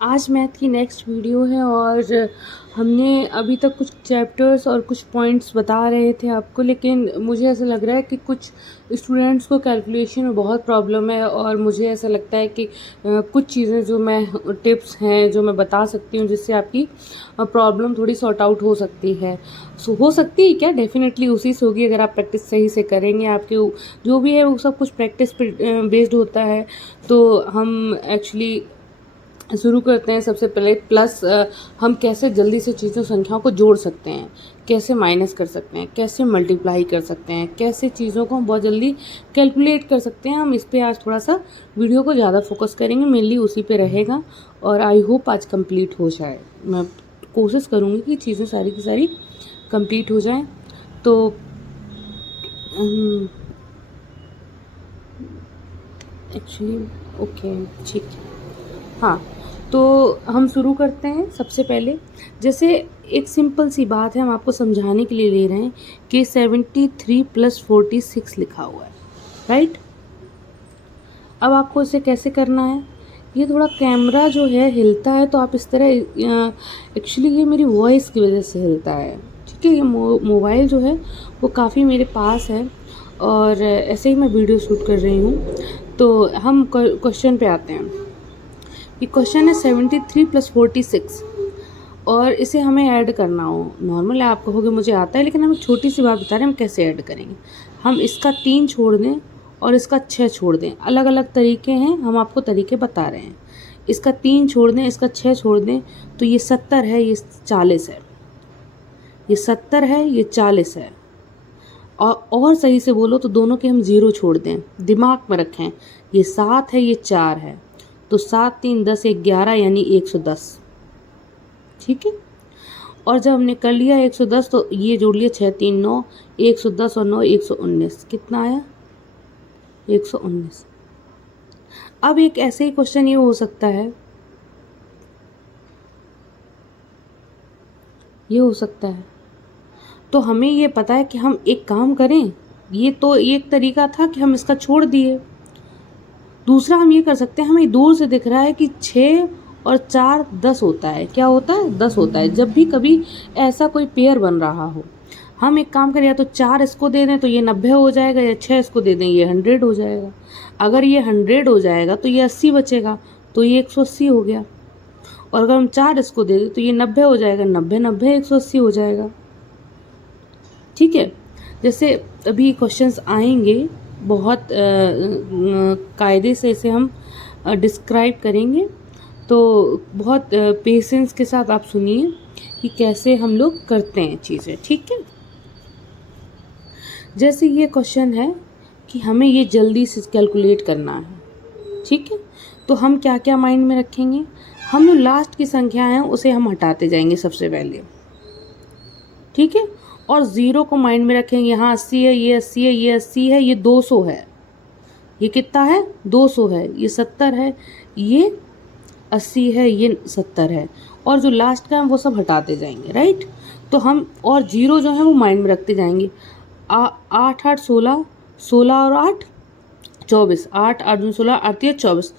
आज मैथ की next video है और हमने अभी तक कुछ चैप्टर्स और कुछ पॉइंट्स बता रहे थे आपको, लेकिन मुझे ऐसा लग रहा है कि कुछ स्टूडेंट्स को कैलकुलेशन में बहुत प्रॉब्लम है और मुझे ऐसा लगता है कि कुछ चीज़ें जो मैं टिप्स हैं जो मैं बता सकती हूँ जिससे आपकी प्रॉब्लम थोड़ी सॉर्ट आउट हो सकती है। हो सकती है क्या, डेफिनेटली उसी से होगी अगर आप प्रैक्टिस सही से करेंगे। आपके जो भी है वो सब कुछ प्रैक्टिस पर बेस्ड होता है। तो हम एक्चुअली शुरू करते हैं। सबसे पहले प्लस हम कैसे जल्दी से चीज़ों संख्याओं को जोड़ सकते हैं, कैसे माइनस कर सकते हैं, कैसे मल्टीप्लाई कर सकते हैं, कैसे चीज़ों को हम बहुत जल्दी कैलकुलेट कर सकते हैं। हम इस पे आज थोड़ा सा वीडियो को ज़्यादा फोकस करेंगे, मेनली उसी पे रहेगा और आई होप आज कंप्लीट हो जाए। मैं कोशिश करूँगी कि चीज़ें सारी की सारी कंप्लीट हो जाएँ। तो एक्चुअली ओके, ठीक है, हाँ। तो हम शुरू करते हैं। सबसे पहले जैसे एक सिंपल सी बात है, हम आपको समझाने के लिए ले रहे हैं कि 73 + 46 लिखा हुआ है, राइट। अब आपको इसे कैसे करना है, ये थोड़ा कैमरा जो है हिलता है तो आप इस तरह, एक्चुअली ये मेरी वॉइस की वजह से हिलता है, ठीक है। ये मोबाइल जो है वो काफ़ी मेरे पास है और ऐसे ही मैं वीडियो शूट कर रही हूँ। तो हम क्वेश्चन पे आते हैं। ये क्वेश्चन है 73 + 46 और इसे हमें ऐड करना हो। नॉर्मल आप कहोगे मुझे आता है, लेकिन हम एक छोटी सी बात बता रहे हैं हम कैसे ऐड करेंगे। हम इसका 3 छोड़ दें और इसका 6 छोड़ दें, अलग अलग तरीके हैं, हम आपको तरीके बता रहे हैं। इसका 3 छोड़ दें, इसका 6 छोड़ दें, तो ये 70 है, ये 40 है, ये 70 है, ये 40 है। और सही से बोलो तो दोनों के हम 0 छोड़ दें, दिमाग में रखें। ये 7 है, ये 4 है, तो 7 3 10 1 11 यानी 110, ठीक है। और जब हमने कर लिया 110 तो ये जोड़ लिया 6 3 9, 110 और 9 119, कितना आया 119। अब एक ऐसे ही क्वेश्चन ये हो सकता है, ये हो सकता है। तो हमें ये पता है कि हम एक काम करें, ये तो एक तरीका था कि हम इसका छोड़ दिए। दूसरा हम ये कर सकते हैं, हमें दूर से दिख रहा है कि 6 और 4 10 होता है। क्या होता है, 10 होता है। जब भी कभी ऐसा कोई पेयर बन रहा हो, हम एक काम करें, या तो 4 इसको दे दें तो ये 90 हो जाएगा, या 6 इसको दे दें ये 100 हो जाएगा। अगर ये 100 हो जाएगा तो ये 80 बचेगा, तो ये 180 हो गया। और अगर हम 4 इसको दे दें तो ये 90 हो जाएगा, 90 90 180 हो जाएगा, ठीक है। जैसे अभी क्वेश्चंस आएंगे, बहुत कायदे से इसे हम डिस्क्राइब करेंगे, तो बहुत पेशेंस के साथ आप सुनिए कि कैसे हम लोग करते हैं चीज़ें, ठीक है। जैसे ये क्वेश्चन है कि हमें ये जल्दी से कैलकुलेट करना है, ठीक है। तो हम क्या क्या माइंड में रखेंगे, हम जो लास्ट की संख्या है उसे हम हटाते जाएंगे सबसे पहले, ठीक है। और 0 को माइंड में रखेंगे, यहाँ 80 है, ये 80 है, ये 80 है, ये 200 है, ये कितना है 200 है, ये 70 है, ये 80 है, ये 70 है। और जो लास्ट का है वो सब हटाते जाएंगे, राइट। तो हम और 0 जो है वो माइंड में रखते जाएंगे। 8 8 16, 16 और 8 24, 8 8 2 16, 8 3 24,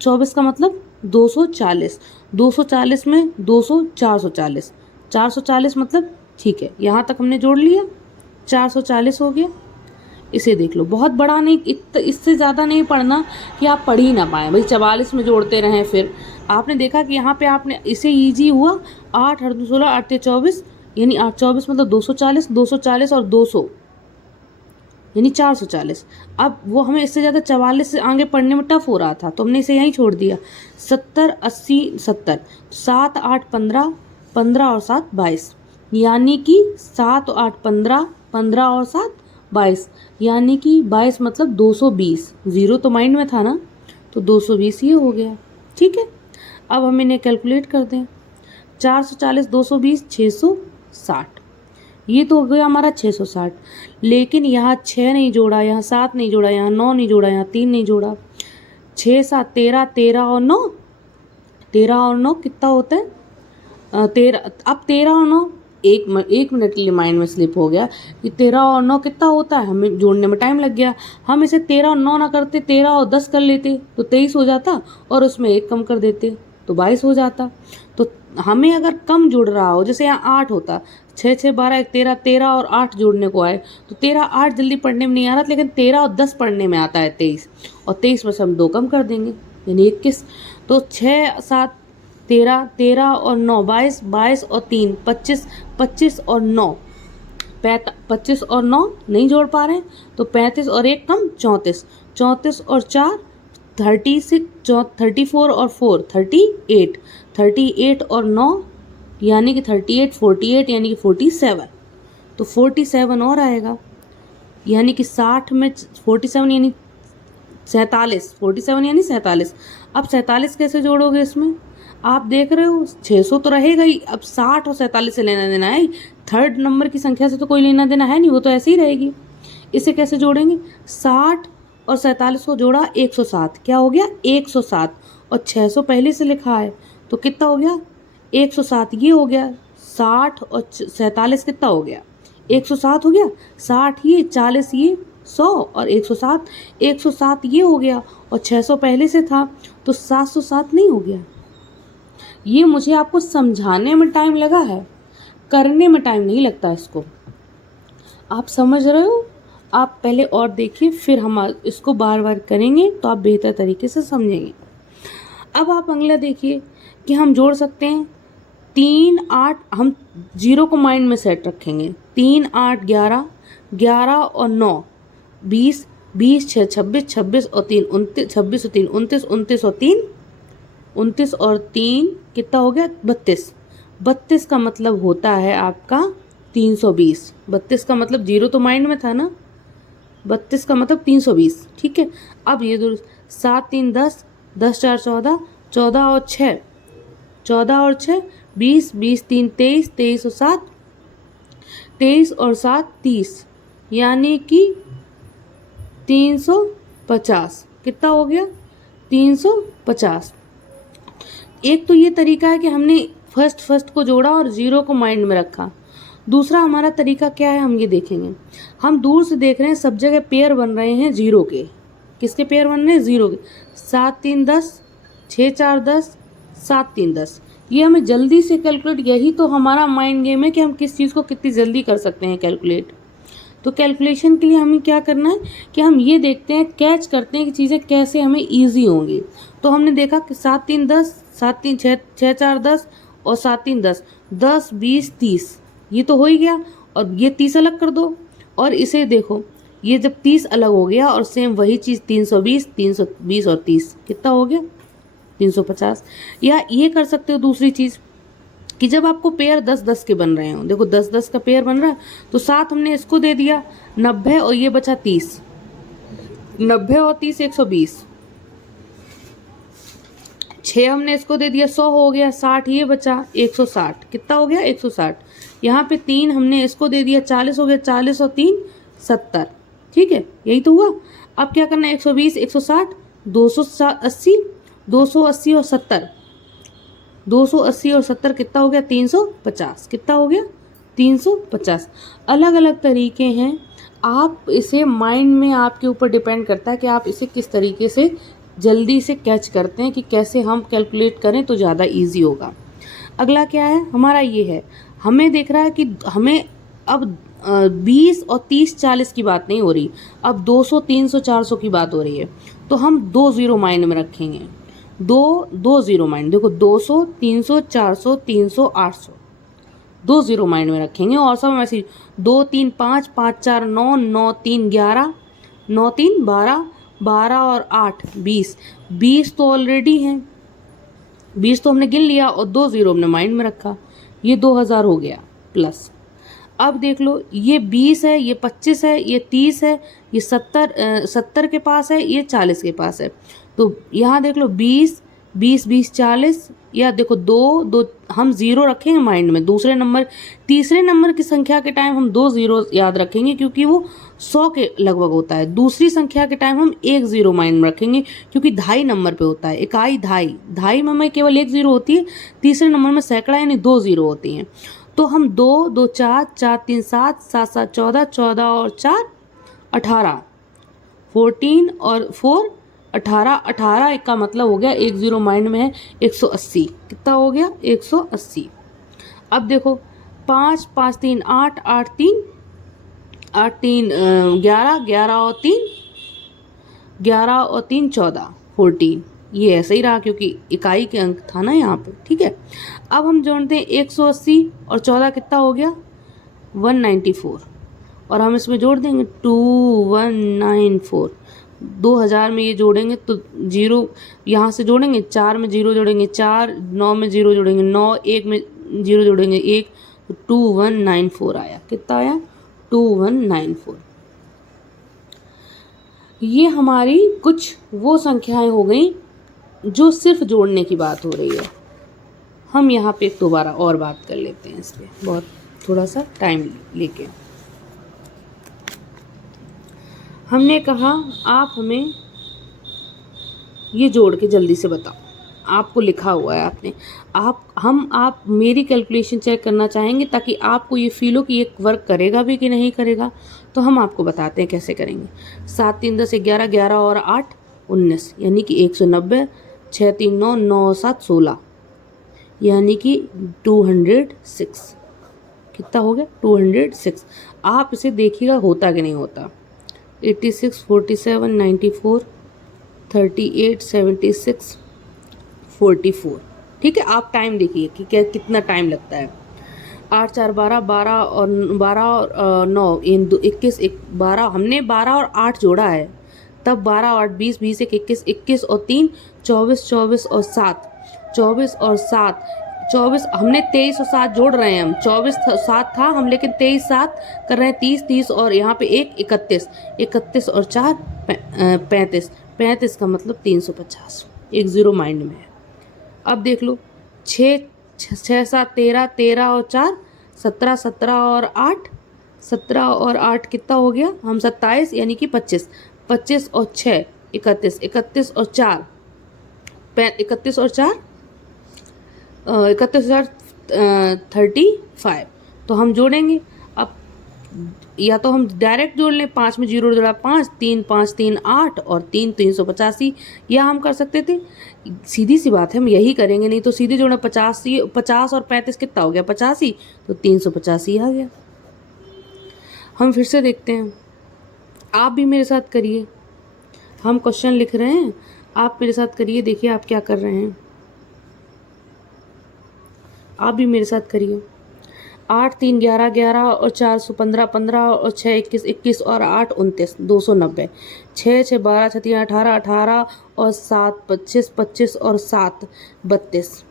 24 का मतलब 240, 240 में 200 440, 440 मतलब, ठीक है, यहाँ तक हमने जोड़ लिया, 440 हो गया। इसे देख लो, बहुत बड़ा नहीं, इससे ज़्यादा नहीं पढ़ना कि आप पढ़ ही ना पाएँ भाई, 44 में जोड़ते रहें। फिर आपने देखा कि यहाँ पे आपने इसे ईजी हुआ, 8 8 2 16, 8 3 24, यानी 8 24 मतलब 240, 240 और 200 यानी 440। अब वो हमें इससे ज़्यादा 44 से आगे पढ़ने में टफ हो रहा था, तो हमने इसे यहीं छोड़ दिया। 70 80 70, 7 8 15, 15 और 7 22, यानी कि 7 8 15, 15 और 7 22, यानी कि 22 मतलब 220। 0 तो माइंड में था ना, तो 220 ये हो गया, ठीक है। अब हम इन्हें कैलकुलेट कर दें, 440 220 660, ये तो हो गया हमारा 660। लेकिन यहाँ 6 नहीं जोड़ा, यहाँ 7 नहीं जोड़ा, यहाँ 9 नहीं जोड़ा, यहाँ 3 नहीं जोड़ा। 6 7 13, 13 और 9, 13 और 9 कितना होता है 13। अब 13 और 9 एक मिनट के लिए माइंड में स्लिप हो गया कि 13 और 9 कितना होता है, हमें जोड़ने में टाइम लग गया। हम इसे 13 और 9 ना करते, 13 और 10 कर लेते तो 23 हो जाता और उसमें 1 कम कर देते, तो 22 हो जाता। तो हमें अगर कम जुड़ रहा हो, जैसे यहाँ 8 होता, 6 6 12 1 13, 13 और 8 जोड़ने को आए तो 13 8 जल्दी पढ़ने में नहीं आ रहा, लेकिन 13 और 10 पढ़ने में आता है 23, और 23 में से हम 2 कम कर देंगे यानी 21। तो 6 7 13, 13 और 9 22, 22 और 3 25, 25 और 9 25 और 9 नहीं जोड़ पा रहे हैं, तो 35 और 1 कम 34, 34 और 4 36, 34 और 4 38, 38 और 9 यानी कि 38, 48 यानी कि 47, तो 47 और आएगा, यानी कि 60 में 47 यानी 47, 47 यानी 47। अब 47 कैसे जोड़ोगे इसमें? आप देख रहे हो 600 तो रहेगा ही, अब 60 और 47 से लेना देना है, थर्ड नंबर की संख्या से तो कोई लेना देना है नहीं, वो तो ऐसे ही रहेगी। इसे कैसे जोड़ेंगे? 60 और 47 को जोड़ा 107, क्या हो गया 107, और 600 पहले से लिखा है तो कितना हो गया 107, ये हो गया 60 और 47 कितना हो गया 107 हो गया, 60 ये 40 ये 100 और 107, 107 ये हो गया, और 600 पहले से था तो 707 नहीं हो गया। ये मुझे आपको समझाने में टाइम लगा है, करने में टाइम नहीं लगता इसको। आप समझ रहे हो? आप पहले और देखिए, फिर हम इसको बार बार करेंगे तो आप बेहतर तरीके से समझेंगे। अब आप अगला देखिए कि हम जोड़ सकते हैं 3 8, हम 0 को माइंड में सेट रखेंगे, 3 8 11, 11 और 9 20, 20 6 26, 26 और 3 29, 26 और 3 29, 29 और 3 29 और 3 कितना हो गया 32। 32 का मतलब होता है आपका 320। 32 का मतलब 0 तो माइंड में था ना, 32 का मतलब 320, ठीक है। अब ये 7 3 10, 10 4 14, 14 और 6 14 और 6 20, 20 3 23, 23 और 7 23 और 7 30, यानी कि 350 कितना हो गया 350। एक तो ये तरीका है कि हमने फर्स्ट को जोड़ा और 0 को माइंड में रखा। दूसरा हमारा तरीका क्या है, हम ये देखेंगे। हम दूर से देख रहे हैं सब जगह पेयर बन रहे हैं 0 के। किसके पेयर बन रहे हैं 0 के? 7 3 10, 6 4 10, 7 3 10। ये हमें जल्दी से कैलकुलेट, यही तो हमारा माइंड गेम है कि हम किस चीज़ को कितनी जल्दी कर सकते हैं कैलकुलेट। तो कैलकुलेशन के लिए हमें क्या करना है कि हम ये देखते हैं, कैच करते हैं कि चीज़ें कैसे हमें ईजी होंगी। तो हमने देखा कि 7 3 10, 7 3 6 4 10 और 7 3 10, 10 20 30, ये तो हो ही गया। और ये 30 अलग कर दो, और इसे देखो, ये जब 30 अलग हो गया और सेम वही चीज़ 320, 320 और 30 कितना हो गया 350। या ये कर सकते हो दूसरी चीज़ कि जब आपको पेयर 10 10 के बन रहे हो, देखो 10 10 का पेयर बन रहा है, तो 7 हमने इसको दे दिया 90 और ये बचा 30, 90 और 30 120, 6 हमने इसको दे दिया 100 हो गया, 60 ये बचा 160, कितना हो गया 160। यहाँ पे 3 हमने इसको दे दिया 40 हो गया, 40 और 3 70, ठीक है, यही तो हुआ। अब क्या करना है 120 160 280, 280 और 70, 280 और 70 कितना हो गया 350, कितना हो गया 350। अलग अलग तरीके हैं, आप इसे माइंड में, आपके ऊपर डिपेंड करता है कि आप इसे किस तरीके से जल्दी से कैच करते हैं कि कैसे हम कैलकुलेट करें तो ज़्यादा इजी होगा। अगला क्या है हमारा, ये है हमें देख रहा है कि हमें अब 20 और 30 40 की बात नहीं हो रही, अब 200 300 400 की बात हो रही है। तो हम 2 0 माइंड में रखेंगे, 2 0 माइंड, देखो 200 300 400 300 800, 2 0 माइंड में रखेंगे। और सब ऐसे 2 3 5, 5 4 9, 9 3 11, 9 3 12, 12 और 8 20, 20 तो ऑलरेडी हैं, 20 तो हमने गिन लिया और 2 0 हमने माइंड में रखा, ये 2000 हो गया प्लस। अब देख लो, ये 20 है, ये 25 है, ये 30 है, ये 70 के पास है, ये 40 के पास है। तो यहाँ देख लो 20 20 20 40, या देखो 2 2 हम 0 रखेंगे माइंड में। तीसरे नंबर की संख्या के टाइम हम 2 0 याद रखेंगे क्योंकि वो 100 के लगभग होता है। दूसरी संख्या के टाइम हम 1 0 माइंड में रखेंगे क्योंकि 2.5 नंबर पे होता है, इकाई 2.5 में हमें केवल 1 0 होती है, तीसरे नंबर में सैकड़ा यानी 2 0 होती हैं। तो हम 2 2 4 4 3 7 7 7 14, 14 और 4 18, 14 और 4 18, 18 का मतलब हो गया, एक ज़ीरो माइंड में है, 180। कितना हो गया? 180। अब देखो 5, 5 3 8, 8 3 8 3 11, 11 और 3 11 और 3 14, 14। ये ऐसे ही रहा क्योंकि इकाई के अंक था ना यहाँ पे, ठीक है। अब हम जोड़ते हैं 180 और 14 कितना हो गया? 194। और हम इसमें जोड़ देंगे 2194। 2000 में ये जोड़ेंगे तो जीरो यहाँ से जोड़ेंगे, 4 में जीरो जोड़ेंगे 4, 9 में जीरो जोड़ेंगे 9, 1 में जीरो जोड़ेंगे 1, तो 2194 आया। कितना आया? 2194। ये हमारी कुछ वो संख्याएं हो गई जो सिर्फ जोड़ने की बात हो रही है। हम यहाँ पे दोबारा और बात कर लेते हैं इस पर, बहुत थोड़ा सा टाइम लेके। हमने कहा आप हमें ये जोड़ के जल्दी से बताओ। आपको लिखा हुआ है आपने, आप मेरी कैलकुलेशन चेक करना चाहेंगे ताकि आपको ये फील हो कि ये वर्क करेगा भी कि नहीं करेगा। तो हम आपको बताते हैं कैसे करेंगे। 7 3 10 11, 11 और 8 19, यानी कि 190। 6 3 9, 9 7 16, यानी कि 206। कितना हो गया? 206। आप इसे देखिएगा होता कि नहीं होता। 86 47 94 38 76 44। ठीक है, आप टाइम देखिए कि क्या कितना टाइम लगता है। 8 4 12, 12 और 9 इन 21 12, हमने 12 और 8 जोड़ा है, तब 12 और 8 20, 20 1 21, 21 और 3 24, 24 और 7 24 और 7 24, हमने 23 और 7 जोड़ रहे हैं। हम 24 7 था हम, लेकिन 23 7 कर रहे हैं, 30 30 और यहाँ पे 1 31, 31 और 4 35, 35 का मतलब 350। एक ज़ीरो माइंड में है। अब देख लो 6 6 7 13, 13 और 4 17, 17 और 8 17 और 8 कितना हो गया? हम 27, यानी कि 25, 25 और 6 31, 31 और 4 31 और 4 31,35। तो हम जोड़ेंगे। अब या तो हम डायरेक्ट जोड़ लें, 5 में जीरो जोड़ा 5, 3 5 3 8 और 3 385, या हम कर सकते थे, सीधी सी बात है हम यही करेंगे, नहीं तो सीधे जोड़ना 50 और 35 कितना हो गया? 85, तो 385 आ गया। हम फिर से देखते हैं, आप भी मेरे साथ करिए। हम क्वेश्चन लिख रहे हैं, आप मेरे साथ करिए, देखिए आप क्या कर रहे हैं। आप भी मेरे साथ करिए। 8 3 11 11 और 4 15 15 और 6 21 21 और 8 29, 290। 6 6 12 6 3 18 18 और 7 25 25 और 7 32।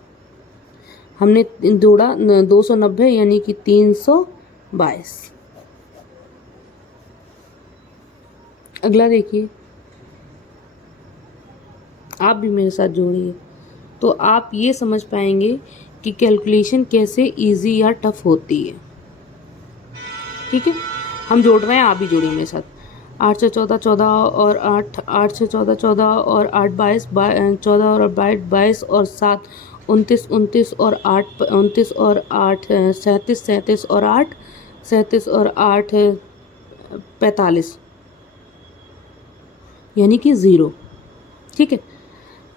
हमने जोड़ा 290, यानी कि 322। अगला देखिए, आप भी मेरे साथ जोड़िए तो आप ये समझ पाएंगे कि कैलकुलेशन कैसे इजी या टफ होती है। ठीक है, हम जोड़ रहे हैं, आप भी जोड़िए मेरे साथ। 8 से 14 14 और 8 8 से 14 14 और 8 22 14 और 22 22 और 7 29 29 और 8 29 और 8 37 37 और 8 37 और 8 45, यानी कि 0। ठीक है,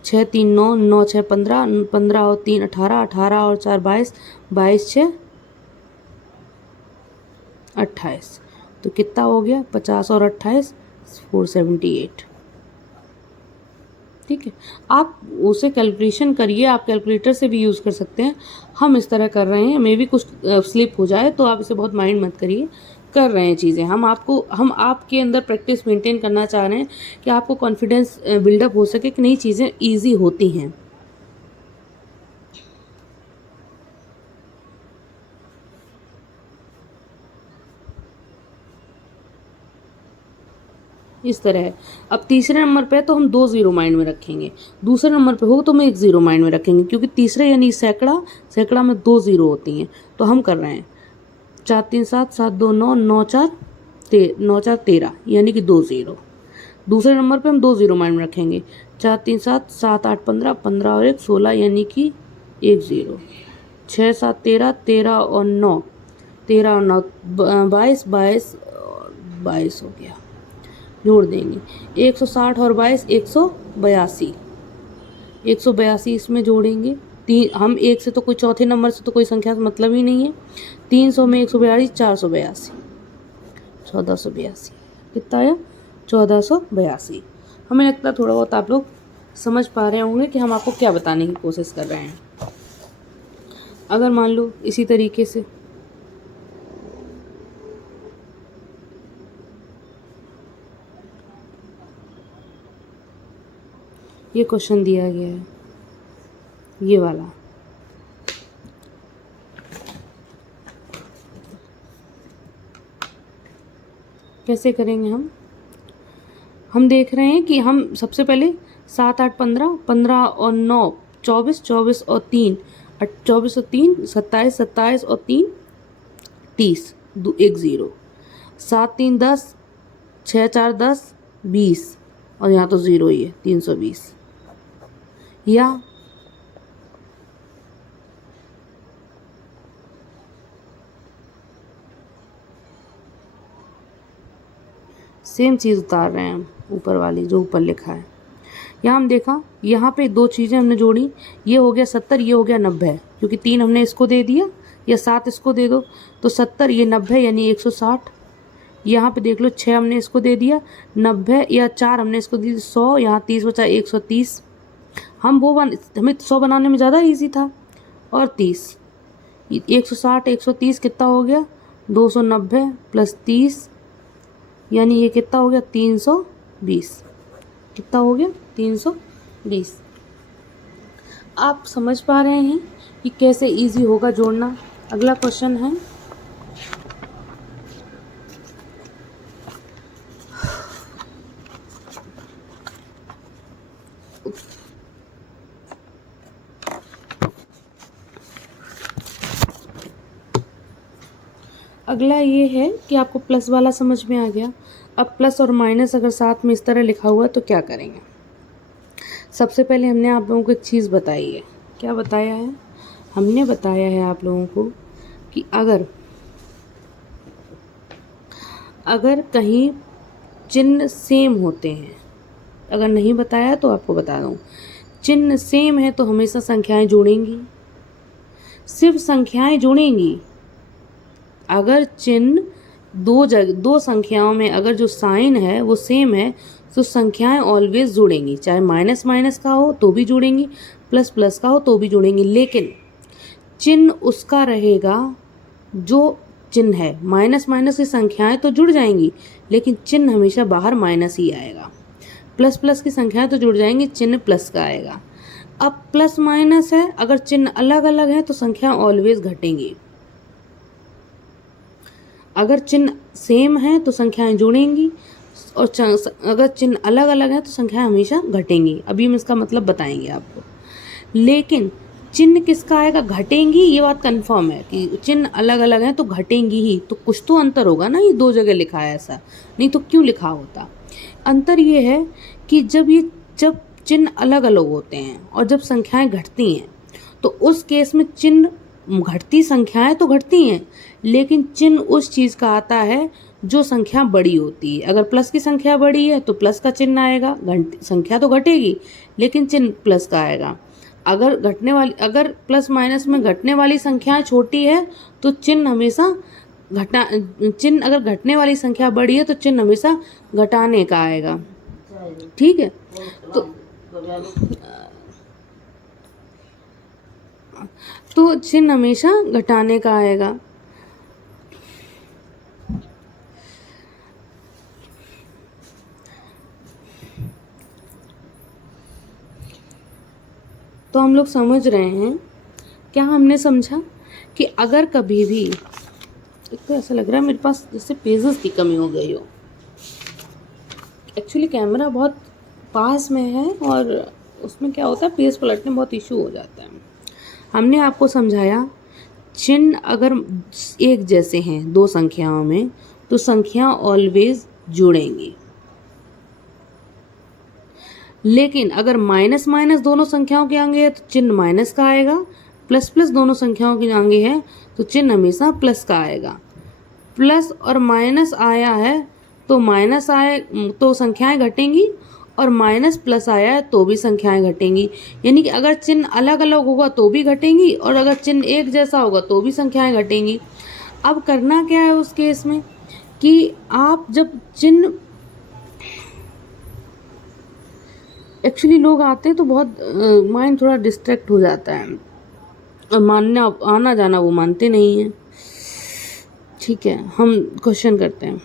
6 3 9 9 6 15 15 और 3 18 18 और 4 22 22 6 28, तो कितना हो गया? 50 और 28 478। ठीक है, आप उसे कैलकुलेशन करिए, आप कैलकुलेटर से भी यूज़ कर सकते हैं। हम इस तरह कर रहे हैं, मे भी कुछ स्लिप हो जाए तो आप इसे बहुत माइंड मत करिए, कर रहे हैं चीज़ें। हम आपके अंदर प्रैक्टिस मेंटेन करना चाह रहे हैं कि आपको कॉन्फिडेंस बिल्डअप हो सके कि नई चीज़ें ईजी होती हैं। इस तरह है। अब तीसरे नंबर पे तो हम 2 ज़ीरो माइंड में रखेंगे, दूसरे नंबर पे हो तो हम 1 ज़ीरो माइंड में रखेंगे, क्योंकि तीसरे यानी सैकड़ा में 2 ज़ीरो होती हैं। तो हम कर रहे हैं 4 3 7 7 2 9 9 4 13, यानी कि 2 ज़ीरो। दूसरे नंबर पे हम 2 ज़ीरो माइंड में रखेंगे, 4 3 7 7 8 15 15 और 1 16, यानी कि 1 ज़ीरो। 6 7 13 13 और 9 22 22 22 हो गया। जोड़ देंगे। 160 और 22 182, 182 इसमें जोड़ेंगे। हम एक से तो कोई चौथे नंबर से तो कोई संख्या से मतलब ही नहीं है। 300 में 142 482, 1482 कितना आया 1482। हमें लगता है थोड़ा बहुत आप लोग समझ पा रहे होंगे कि हम आपको क्या बताने की कोशिश कर रहे हैं। अगर मान लो इसी तरीके से ये क्वेश्चन दिया गया है, ये वाला, कैसे करेंगे हम देख रहे हैं कि हम सबसे पहले 7 8 15, 15 और 9 24, 24 और 3 24 और 3 27, 27 और 3 30, 1 0, 7 3 10, 6 4 10 20 और यहाँ तो 0 ही है 320। या सेम चीज़ उतार रहे हैं हम, ऊपर वाली जो ऊपर लिखा है। यहाँ हम देखा, यहाँ पे दो चीज़ें हमने जोड़ी, ये हो गया 70, ये हो गया 90, क्योंकि 3 हमने इसको दे दिया, या 7 इसको दे दो तो 70, ये 90 यानी 160। यहाँ पे देख लो 6 हमने इसको दे दिया 90, या 4 हमने इसको दी 100, यहाँ 30 बचा 130। हमें 100 बनाने में ज़्यादा ईजी था। और 30, 160 130 कितना हो गया 290 प्लस 30, यानी ये कितना हो गया 320। कितना हो गया 320। आप समझ पा रहे हैं कि कैसे इजी होगा जोड़ना। अगला क्वेश्चन है, अगला ये है कि आपको प्लस वाला समझ में आ गया। अब प्लस और माइनस अगर साथ में इस तरह लिखा हुआ है तो क्या करेंगे। सबसे पहले हमने आप लोगों को एक चीज़ बताई है। क्या बताया है? हमने बताया है आप लोगों को कि अगर कहीं चिन्ह सेम होते हैं, अगर नहीं बताया तो आपको बता दूँ, चिन्ह सेम है तो हमेशा संख्याएं जुड़ेंगी, सिर्फ संख्याएं जुड़ेंगी। अगर चिन्ह दो संख्याओं में अगर जो साइन है वो सेम है तो संख्याएं ऑलवेज जुड़ेंगी, चाहे माइनस माइनस का हो तो भी जुड़ेंगी, प्लस प्लस का हो तो भी जुड़ेंगी। लेकिन चिन्ह उसका रहेगा जो चिन्ह है। माइनस माइनस की संख्याएं तो जुड़ जाएंगी लेकिन चिन्ह हमेशा बाहर माइनस ही आएगा। प्लस प्लस की संख्याएं तो जुड़ जाएंगी, चिन्ह प्लस का आएगा। अब प्लस माइनस है, अगर चिन्ह अलग अलग है तो संख्या ऑलवेज घटेंगी। अगर चिन्ह सेम है तो संख्याएं जुड़ेंगी, और अगर चिन्ह अलग अलग है तो संख्याएं हमेशा घटेंगी। अभी हम इसका मतलब बताएंगे आपको। लेकिन चिन्ह किसका आएगा, घटेंगी, ये बात कंफर्म है कि चिन्ह अलग अलग हैं तो घटेंगी ही। तो कुछ तो अंतर होगा ना, ये दो जगह लिखा है ऐसा, नहीं तो क्यों लिखा होता। अंतर ये है कि जब चिन्ह अलग अलग होते हैं और जब संख्याएं घटती हैं तो उस केस में चिन्ह घटती, संख्याएं तो घटती हैं लेकिन चिन्ह उस चीज़ का आता है जो संख्या बड़ी होती है। अगर प्लस की संख्या बड़ी है तो प्लस का चिन्ह आएगा, संख्या तो घटेगी लेकिन चिन्ह प्लस का आएगा। अगर प्लस माइनस में घटने वाली संख्या छोटी है तो चिन्ह हमेशा चिन्ह अगर घटने वाली संख्या बड़ी है तो चिन्ह हमेशा घटाने का आएगा। ठीक है, तो चिन्ह हमेशा घटाने का आएगा। तो हम लोग समझ रहे हैं, क्या हमने समझा कि अगर कभी भी, तो ऐसा लग रहा है मेरे पास जैसे पेजेस की कमी हो गई हो। एक्चुअली कैमरा बहुत पास में है और उसमें क्या होता है, पेज पलटने में बहुत इशू हो जाता है। हमने आपको समझाया चिन्ह अगर एक जैसे हैं दो संख्याओं में तो संख्या ऑलवेज जुड़ेंगी। लेकिन अगर माइनस माइनस दोनों संख्याओं के आगे है तो चिन्ह माइनस का आएगा, प्लस प्लस दोनों संख्याओं के आगे है तो चिन्ह हमेशा प्लस का आएगा। प्लस और माइनस आया है तो माइनस आए तो संख्याएं घटेंगी, और माइनस प्लस आया है तो भी संख्याएं घटेंगी। यानी कि अगर चिन्ह अलग अलग होगा तो भी घटेंगी, और अगर चिन्ह एक जैसा होगा तो भी संख्याएं घटेंगी। अब करना क्या है उस केस में कि आप जब चिन्ह, एक्चुअली लोग आते हैं तो बहुत माइंड थोड़ा डिस्ट्रैक्ट हो जाता है, और मानना आना जाना वो मानते नहीं हैं। ठीक है, हम क्वेश्चन करते हैं।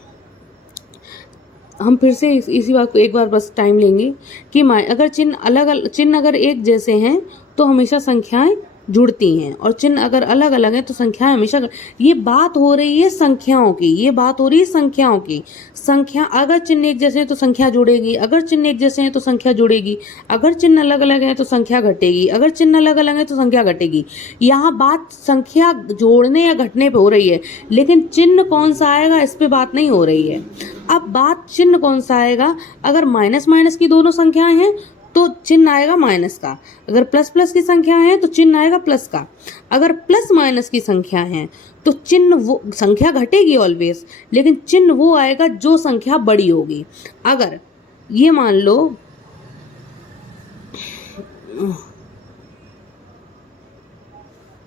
हम फिर से इसी बात को एक बार बस टाइम लेंगे कि अगर चिन्ह अगर एक जैसे हैं तो हमेशा संख्याएं जुड़ती हैं, और चिन्ह अगर अलग अलग हैं तो संख्याएं हमेशा, ये बात हो रही है संख्याओं की, ये बात हो रही है संख्याओं की। संख्या अगर चिन्ह एक जैसे हैं तो संख्या जुड़ेगी, अगर चिन्ह एक जैसे हैं तो संख्या जुड़ेगी, अगर चिन्ह अलग अलग हैं तो संख्या घटेगी, अगर चिन्ह अलग अलग हैं तो संख्या घटेगी। यहाँ बात संख्या जोड़ने या घटने पे हो रही है, लेकिन चिन्ह कौन सा आएगा इस पे बात नहीं हो रही है। अब बात चिन्ह कौन सा आएगा, अगर माइनस माइनस की दोनों संख्याएं हैं तो चिन्ह आएगा माइनस का, अगर प्लस प्लस की संख्या है तो चिन्ह आएगा प्लस का, अगर प्लस माइनस की संख्या है तो चिन्ह वो संख्या घटेगी ऑलवेज, लेकिन चिन्ह वो आएगा जो संख्या बड़ी होगी। अगर ये मान लो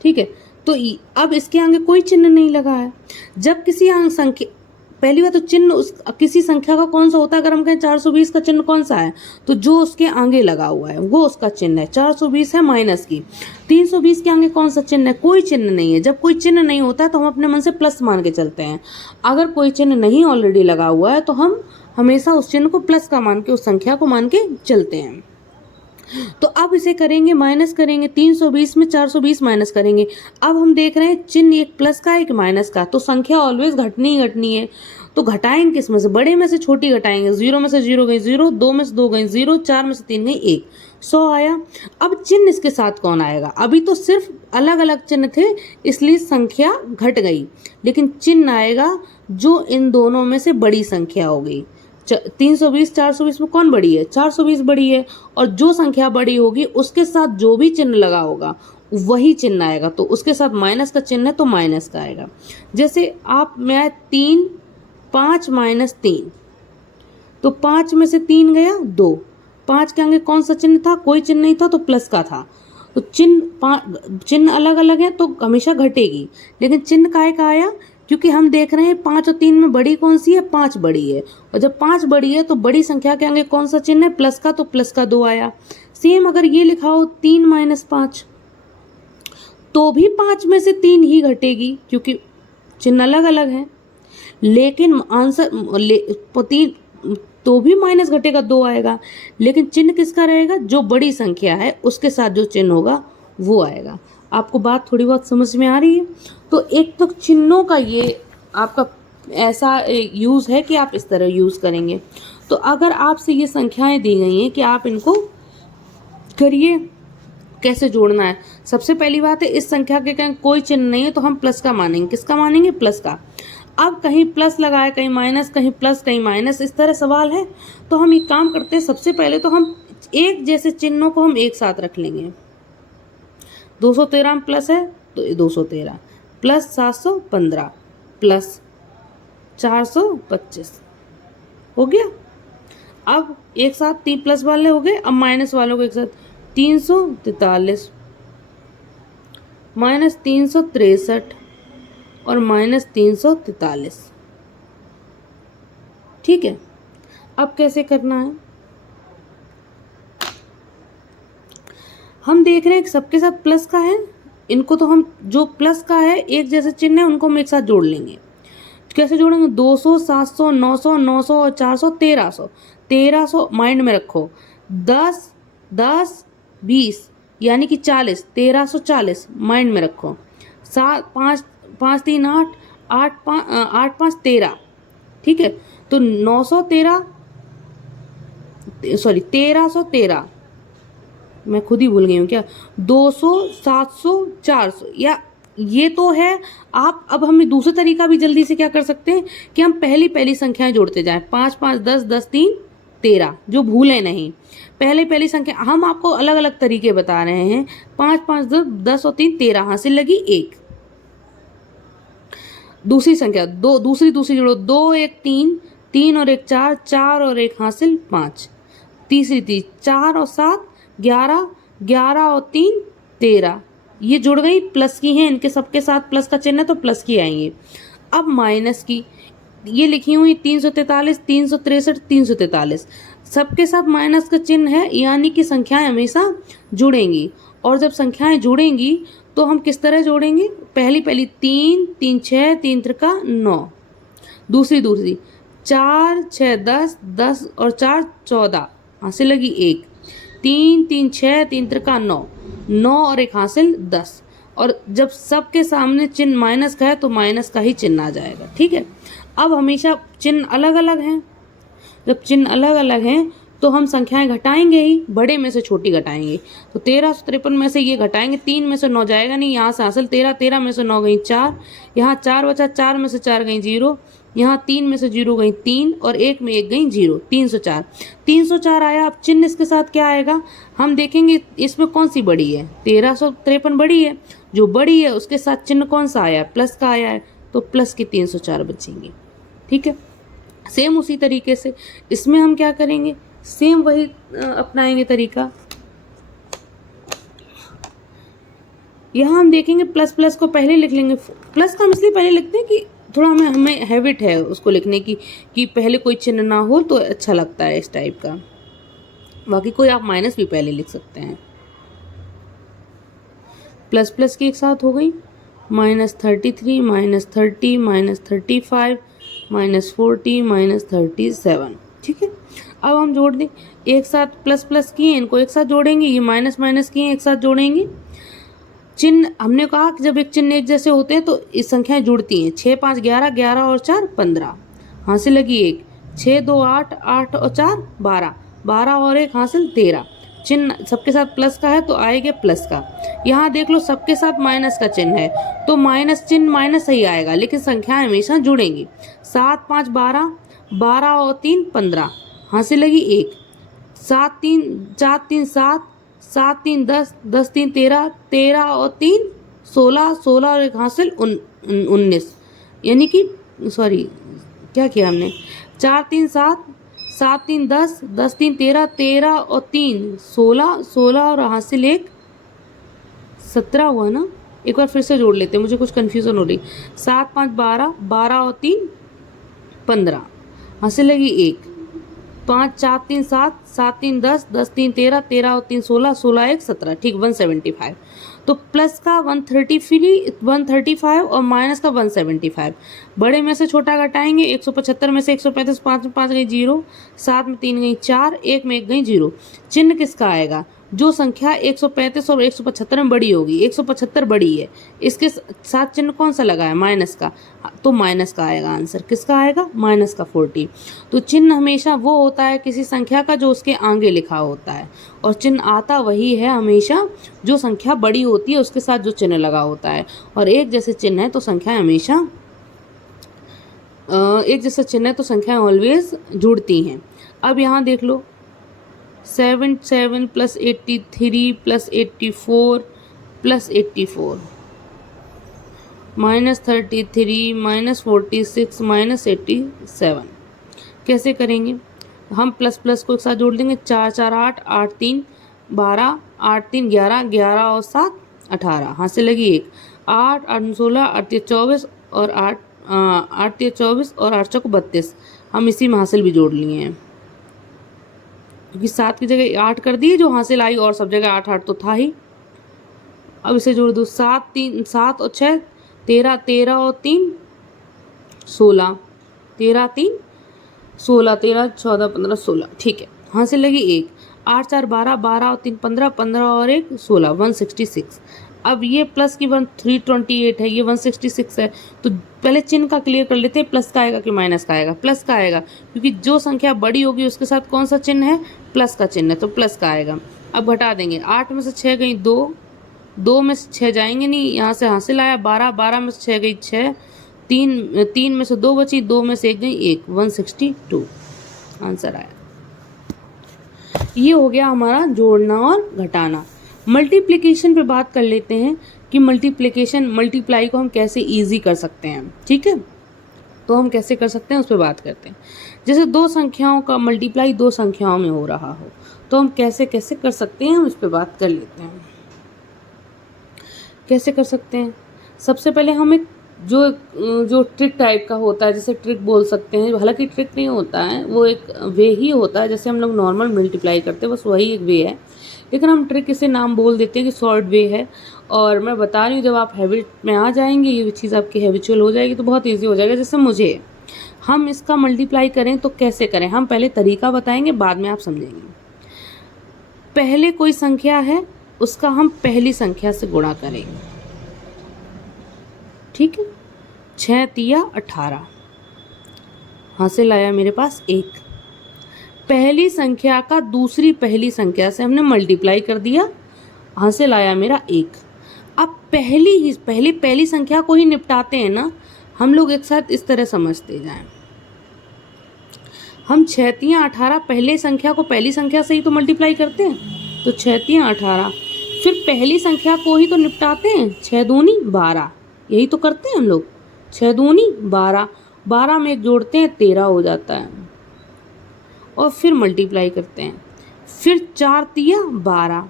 ठीक है, तो अब इसके आगे कोई चिन्ह नहीं लगा है। जब किसी संख्या, पहली बात तो चिन्ह किसी संख्या का कौन सा होता है, अगर हम कहें 420 का चिन्ह कौन सा है, तो जो उसके आगे लगा हुआ है वो उसका चिन्ह है। 420 है माइनस की, 320 के आगे कौन सा चिन्ह है, कोई चिन्ह नहीं है। जब कोई चिन्ह नहीं होता है तो हम अपने मन से प्लस मान के चलते हैं। अगर कोई चिन्ह नहीं ऑलरेडी लगा हुआ है तो हम हमेशा उस चिन्ह को प्लस का मान के, उस संख्या को मान के चलते हैं। तो अब इसे करेंगे, माइनस करेंगे, 320 में 420 माइनस करेंगे। अब हम देख रहे हैं चिन्ह एक प्लस का एक माइनस का, तो संख्या ऑलवेज घटनी ही घटनी है। तो घटाएंगे किस में से, बड़े में से छोटी घटाएंगे। 0 में से 0 गई 0, 2 में से 2 गई 0, 4 में से 3 गई 1, 100 आया। अब चिन्ह इसके साथ कौन आएगा, अभी तो सिर्फ अलग अलग चिन्ह थे इसलिए संख्या घट गई, लेकिन चिन्ह आएगा जो इन दोनों में से बड़ी संख्या हो गई। 320 420 में कौन बड़ी है, 420 बड़ी है, और जो संख्या बड़ी होगी उसके साथ जो भी चिन्ह लगा होगा वही चिन्ह आएगा। तो उसके साथ माइनस का चिन्ह है तो माइनस का आएगा। जैसे आप मैं 3 5 माइनस 3, तो 5 में से 3 गया 2, 5 के आगे कौन सा चिन्ह था, कोई चिन्ह नहीं था तो प्लस का था। तो चिन्ह अलग अलग है तो हमेशा घटेगी, लेकिन चिन्ह काय का आया, क्योंकि हम देख रहे हैं 5 और 3 में बड़ी कौन सी है, 5 बड़ी है, और जब 5 बड़ी है तो बड़ी संख्या के आगे कौन सा चिन्ह है, प्लस का, तो प्लस का 2 आया। सेम अगर ये लिखा हो 3 माइनस 5, तो भी 5 में से 3 ही घटेगी क्योंकि चिन्ह अलग अलग है, लेकिन आंसर तो भी माइनस घटेगा 2 आएगा, लेकिन चिन्ह किसका रहेगा, जो बड़ी संख्या है उसके साथ जो चिन्ह होगा वो आएगा। आपको बात थोड़ी बहुत समझ में आ रही है। तो एक तो चिन्हों का ये आपका ऐसा यूज़ है कि आप इस तरह यूज़ करेंगे। तो अगर आपसे ये संख्याएं दी गई हैं कि आप इनको करिए, कैसे जोड़ना है। सबसे पहली बात है, इस संख्या के कहीं कोई चिन्ह नहीं है तो हम प्लस का मानेंगे। किसका मानेंगे, प्लस का। अब कहीं प्लस लगाए कहीं माइनस, कहीं प्लस कहीं माइनस, इस तरह सवाल है। तो हम एक काम करते हैं, सबसे पहले तो हम एक जैसे चिन्हों को हम एक साथ रख लेंगे। 213 में प्लस है तो 213 प्लस 715 प्लस 425 हो गया। अब एक साथ 3 प्लस वाले हो गए, अब माइनस वालों को एक साथ 343 माइनस 363 और माइनस 343। ठीक है, अब कैसे करना है, हम देख रहे हैं कि सबके साथ प्लस का है, इनको तो हम जो प्लस का है एक जैसे चिन्ह है उनको हम एक साथ जोड़ लेंगे। कैसे जोड़ेंगे, 200 700 900 900 और 400 1300 1300 माइंड में रखो। 10 10 20 यानी कि 40 1340 माइंड में रखो। 7 5 5 3 8 8 5 13। ठीक है, तो 913 सॉरी 1313, मैं खुद ही भूल गई हूँ क्या, 200 700 400, या ये तो है। आप अब हम दूसरा तरीका भी जल्दी से क्या कर सकते हैं कि हम पहली पहली संख्याएं जोड़ते जाएं। 5 5 10 10 3 13, जो भूले नहीं। पहली संख्या हम आपको अलग अलग तरीके बता रहे हैं। 5 5 10 और 3 13, हासिल लगी 1। दूसरी संख्या दूसरी जोड़ो, 2 1 3 3 और 1 4, 4 और 1 हासिल 5, तीसरी तीज 4 और 7 11, 11 और 3 13, ये जुड़ गई, प्लस की हैं, इनके सबके साथ प्लस का चिन्ह है तो प्लस की आएंगे। अब माइनस की, ये लिखी हुई 343, 363, 343, सबके साथ माइनस का चिन्ह है, यानी कि संख्याएं हमेशा जुड़ेंगी। और जब संख्याएं जुड़ेंगी तो हम किस तरह जोड़ेंगे? पहली 3 3 6 3 त्रिका 9, दूसरी 4 6 10, 10 और 4 14, हासिल लगी 1, 3 3 6 3 त्रिका 9, 9 और 1 हासिल 10। और जब सबके सामने चिन्ह माइनस का है तो माइनस का ही चिन्ह आ जाएगा। ठीक है, अब हमेशा चिन्ह अलग अलग हैं, जब चिन्ह अलग अलग हैं तो हम संख्याएं घटाएंगे ही, बड़े में से छोटी घटाएंगे। तो 1353 में से ये घटाएंगे, 3 में से 9 जाएगा नहीं, यहाँ से हासिल 13, 13 में से 9 गई 4, यहाँ 4 बचा, 4 में से 4 गई 0, यहाँ 3 में से 0 गई 3 और 1 में 1 गई 0, 304, 304 आया। अब चिन्ह इसके साथ क्या आएगा हम देखेंगे, इसमें कौन सी बड़ी है? 1353 बड़ी है, जो बड़ी है उसके साथ चिन्ह कौन सा आया है? प्लस का आया है, तो प्लस के 304 बचेंगे। ठीक है, सेम उसी तरीके से इसमें हम क्या करेंगे, सेम वही अपनाएंगे तरीका। यहाँ हम देखेंगे प्लस प्लस को पहले लिख लेंगे, प्लस का हम इसलिए पहले लिखते हैं कि थोड़ा हमें हैबिट है उसको लिखने की, कि पहले कोई चिन्ह ना हो तो अच्छा लगता है इस टाइप का। बाकी कोई आप माइनस भी पहले लिख सकते हैं। प्लस प्लस की एक साथ हो गई, -33, -30, -35, -40, -37। ठीक है, अब हम जोड़ दें, एक साथ प्लस प्लस किए, इनको एक साथ जोड़ेंगे, ये माइनस माइनस किए एक साथ जोड़ेंगे। चिन्ह हमने कहा कि जब एक चिन्ह एक जैसे होते हैं तो इस संख्याएं जुड़ती हैं। 6 5 11, 11 और 4 15, हासिल लगी 1, 6 2 8, 8 और 4 12, 12 और 1 हासिल 13। चिन्ह सबके साथ प्लस का है तो आएगा प्लस का। यहाँ देख लो सबके साथ माइनस का चिन्ह है तो माइनस चिन्ह माइनस ही आएगा, लेकिन संख्याएं हमेशा जुड़ेंगी। 7 5 12, 12 और 3 15, हासिल लगी 1, 7 3 4 3 7, 7 3 10, 10 3 13, 13 और 3 16, 16 और 1 हासिल 19, यानी कि सॉरी क्या किया हमने, 4 3 7, 7 3 10, 10 3 13, 13 और 3 16, 16 और हासिल 1 17 हुआ ना। एक बार फिर से जोड़ लेते हैं, मुझे कुछ कन्फ्यूज़न हो रही। 7 5 12, 12 और 3 15, हासिल लगी 1, 5 4 3 7, 7 3 10, 10 3 13, 13 और 3 16, 16 1 17, ठीक 175। तो प्लस का 135 और माइनस का 175, बड़े में से छोटा घटाएंगे, 175 में से 135, 5 में 5 गई 0, 7 में 3 गई 4, 1 में 1 गई 0। चिन्ह किसका आएगा? जो संख्या 135 और 175 में बड़ी होगी, 175 बड़ी है, इसके साथ चिन्ह कौन सा लगा है? माइनस का, तो माइनस का आएगा आंसर। किसका आएगा? माइनस का 40। तो चिन्ह हमेशा वो होता है किसी संख्या का जो उसके आगे लिखा होता है, और चिन्ह आता वही है हमेशा जो संख्या बड़ी होती है उसके साथ जो चिन्ह लगा होता है। और एक जैसे चिन्ह है तो संख्याएं हमेशा एक जैसा चिन्ह है तो संख्याएं ऑलवेज जुड़ती हैं। अब यहाँ देख लो, 77 + 83 + 84 + 84, -33 -46 -87। कैसे करेंगे? हम प्लस प्लस को एक साथ जोड़ देंगे, 4 4 8, 8 3 12, 8 3 11, 11 और 7 18, हासिल लगी 1, 8 8 16, 8 3 24 और 8 3 24 और 8 4 32। हम इसी में हासिल भी जोड़ लिए हैं, क्योंकि 7 की जगह 8 कर दिए जो हासिल आई, और सब जगह 8 8 तो था ही। अब इसे जोड़ दो, 7 3 7 और 6 13, 13 और 3 16, 13 3 16, 13 14 15 16, ठीक है, हासिल लगी 1, 8 4 12, 12 और 3 15, 15 और 1 16, 166। अब ये प्लस की 328 है, ये 166 है, तो पहले चिन्ह का क्लियर कर लेते हैं, प्लस का आएगा कि माइनस का आएगा? प्लस का आएगा, क्योंकि जो संख्या बड़ी होगी उसके साथ कौन सा चिन्ह है? प्लस का चिन्ह है, तो प्लस का आएगा। अब घटा देंगे, 8 में से 6 गई 2, 2 में से 6 जाएंगे नहीं, यहाँ से हासिल आया 12, 12 में से 6 गई 6, 3 में से 2 बची, 2 में से 1 गई 1, 162 आंसर आया। ये हो गया हमारा जोड़ना और घटाना। मल्टीप्लिकेशन पे बात कर लेते हैं कि मल्टीप्लाई को हम कैसे इजी कर सकते हैं। ठीक है, तो हम कैसे कर सकते हैं उस पर बात करते हैं। जैसे दो संख्याओं का मल्टीप्लाई दो संख्याओं में हो रहा हो तो हम कैसे कैसे कर सकते हैं, हम इस पर बात कर लेते हैं। कैसे कर सकते हैं, सबसे पहले हम एक जो ट्रिक टाइप का होता है, जैसे ट्रिक बोल सकते हैं, हालांकि ट्रिक नहीं होता है, वो एक वे ही होता है जैसे हम लोग नॉर्मल मल्टीप्लाई करते हैं, बस वही एक वे है, लेकिन हम ट्रिक इसे नाम बोल देते हैं कि शॉर्ट वे है। और मैं बता रही हूँ, जब आप हैबिट में आ जाएंगे, ये चीज़ आपकी हैबिचुअल हो जाएगी तो बहुत ईजी हो जाएगा। जैसे मुझे हम इसका मल्टीप्लाई करें तो कैसे करें, हम पहले तरीका बताएंगे, बाद में आप समझेंगे। पहले कोई संख्या है, उसका हम पहली संख्या से गुणा करेंगे, ठीक है। 6 तिया 18, हासिल आया मेरे पास 1। पहली संख्या का दूसरी पहली संख्या से हमने मल्टीप्लाई कर दिया, हासिल आया मेरा 1। अब पहली संख्या को ही निपटाते हैं ना हम लोग, एक साथ इस तरह समझते जाएं। हम 6 तिया 18 पहले संख्या को पहली संख्या से ही तो मल्टीप्लाई करते हैं, तो 6 तिया 18, फिर पहली संख्या को ही तो निपटाते हैं, 6 दूनी 12, यही तो करते हैं हम लोग। 6 दूनी 12, 12 में एक जोड़ते हैं 13 हो जाता है, और फिर मल्टीप्लाई करते हैं, फिर 4 तिया 12,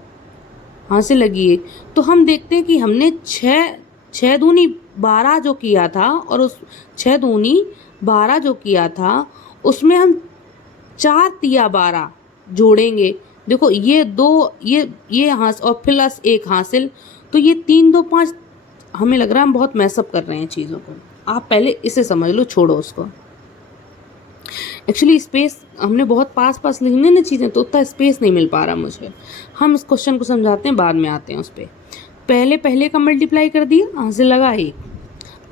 हासिल लगी 1। तो हम देखते हैं कि हमने 6 दूनी 12 जो किया था, और उस 6 दूनी 12 जो किया था उसमें हम 4 तिया 12 जोड़ेंगे। देखो ये दो, ये और प्लस 1 हासिल, तो ये 3 2 5। हमें लग रहा है हम बहुत मैसअप कर रहे हैं चीज़ों को, आप पहले इसे समझ लो, छोड़ो उसको। एक्चुअली स्पेस हमने बहुत पास लिखने ना चीज़ें, तो उतना स्पेस नहीं मिल पा रहा मुझे। हम इस क्वेश्चन को समझाते हैं, बाद में आते हैं उस पर। पहले का मल्टीप्लाई कर दिया, हासिल लगा 1।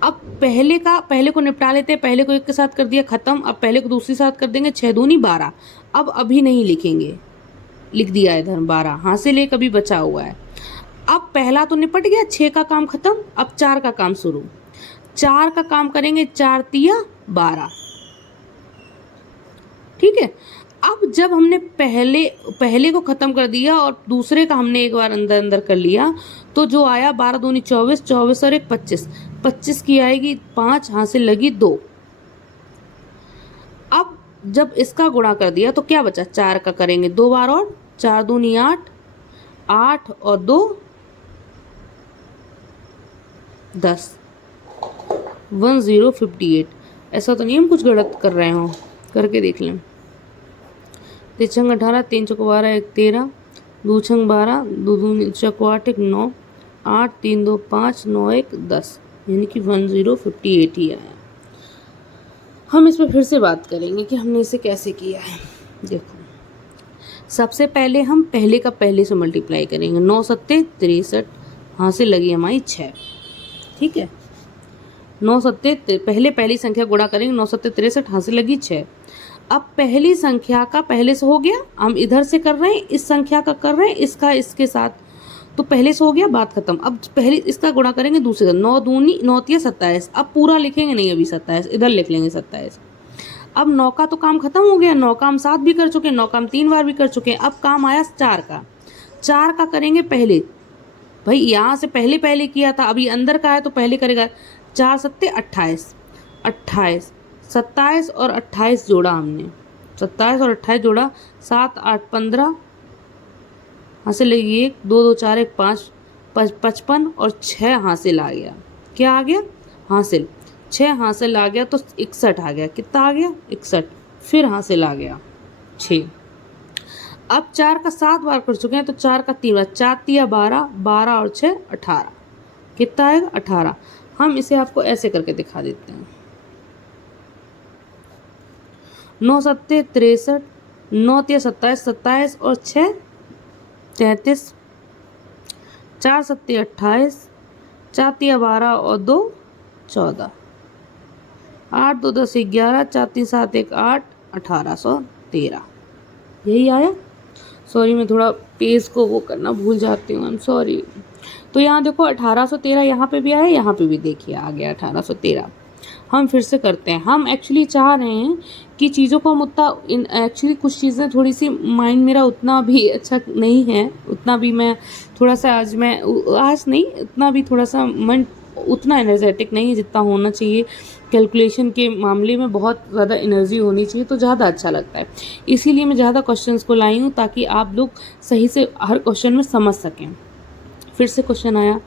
अब पहले को निपटा लेते हैं, पहले को 1 के साथ कर दिया खत्म, अब पहले को दूसरी साथ कर देंगे, 6 दूनी 12। अब अभी नहीं लिखेंगे, लिख दिया इधर 12, हासिल 1 अभी बचा हुआ है। अब पहला तो निपट गया, 6 का काम खत्म, अब 4 का काम शुरू। 4 का काम करेंगे, 4 तिया 12, ठीक है। अब जब हमने पहले को खत्म कर दिया और दूसरे का हमने एक बार अंदर कर लिया, तो जो आया 12 दूनी 24, 24 और 1 25, 25 की आएगी 5, हासिल लगी 2। अब जब इसका गुणा कर दिया तो क्या बचा, 4 का करेंगे 2 बार, और 4 दूनी 8, 8 और 2 10, 1058। ऐसा तो नहीं हम कुछ गलत कर रहे हो, करके देख लें। 3 छंग 18, 3 चौक 12, 1 13, 2 छंग 12, 2 दूनी चौक 8, 1 9, 8 3 2 5, 9 1 10, यानी कि 1058 ही आया। हम इस पर फिर से बात करेंगे कि हमने इसे कैसे किया है। देखो, सबसे पहले हम पहले का पहले से मल्टीप्लाई करेंगे, 9 सत्ते 63, हासिल लगी हमारी 6, ठीक है। 9 सत्ते पहली संख्या गुणा करेंगे, 9 सत्ते 63, हासिल लगी 6। अब पहली संख्या का पहले से हो गया, हम इधर से कर रहे हैं, इस संख्या का कर रहे हैं, इसका इसके साथ, तो पहले से हो गया, बात खत्म। अब पहले इसका गुणा करेंगे दूसरे का, 9 दूनी 9 तिया 27, अब पूरा लिखेंगे नहीं, अभी 27 इधर लिख लेंगे 27। अब 9 का तो काम खत्म हो गया, 9 का हम 7 भी कर चुके हैं, 9 का हम 3 बार भी कर चुके हैं। अब काम आया 4 का, 4 का करेंगे पहले, भाई यहाँ से पहले किया था, अभी अंदर का है तो पहले करेगा। 4 सत्ते 28, 28 27 और 28 जोड़ा हमने, 27 और 28 जोड़ा, 7 8 15, हासिल लगी 1, 2 2 4 1 5, 55 और 6 हासिल आ गया। क्या आ गया, हासिल 6 हासिल आ गया, तो 61 आ गया। कितना आ गया, 61, फिर हासिल आ गया 6। अब 4 का 7 बार कर चुके हैं, तो 4 का 3 बार, 4 तिया 12, 12 और 6 18, कितना आएगा 18। हम इसे आपको ऐसे करके दिखा देते हैं, 9 सत्ते 63, 9 तिया 27, 27 और 6 33, 4 सत्ते 28, 4 तिया 12 और 2 14, 8 2 10 11, 4 3 7 1 8, 1813, यही आया। सॉरी, मैं थोड़ा पेज को वो करना भूल जाती हूँ, आई एम सॉरी। तो यहाँ देखो 1813 यहाँ पे भी आया, यहाँ पे भी देखिए आ गया 1813। हम फिर से करते हैं, हम एक्चुअली चाह रहे हैं कि चीज़ों को हम उतना, एक्चुअली कुछ चीज़ें थोड़ी सी माइंड मेरा उतना भी अच्छा नहीं है, उतना भी मैं थोड़ा सा आज नहीं, उतना भी थोड़ा सा मन उतना एनर्जेटिक नहीं है जितना होना चाहिए। कैलकुलेशन के मामले में बहुत ज़्यादा एनर्जी होनी चाहिए तो ज़्यादा अच्छा लगता है। इसीलिए मैं ज़्यादा क्वेश्चंस को लाई हूँ ताकि आप लोग सही से हर क्वेश्चन में समझ सकें। फिर से क्वेश्चन आया,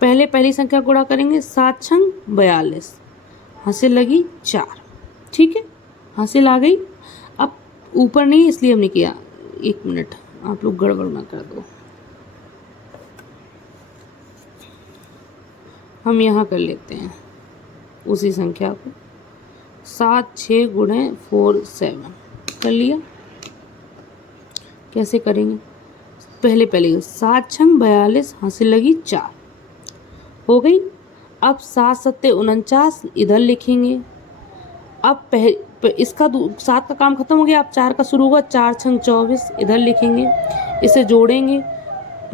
पहले पहली संख्या गुणा करेंगे 7 छंग 42, हासिल लगी 4। ठीक है, हासिल आ गई। अब ऊपर नहीं इसलिए हमने किया, 1 मिनट आप लोग गड़बड़ ना कर दो, हम यहाँ कर लेते हैं उसी संख्या को। 7 6 गुणे 4 7 कर लिया। कैसे करेंगे, पहले 7 छंग 42, हासिल लगी 4 हो गई। अब 7 सत्ते 49 इधर लिखेंगे। अब इसका 7 का काम खत्म हो गया, अब 4 का शुरू होगा। 4 छंग 24 इधर लिखेंगे, इसे जोड़ेंगे।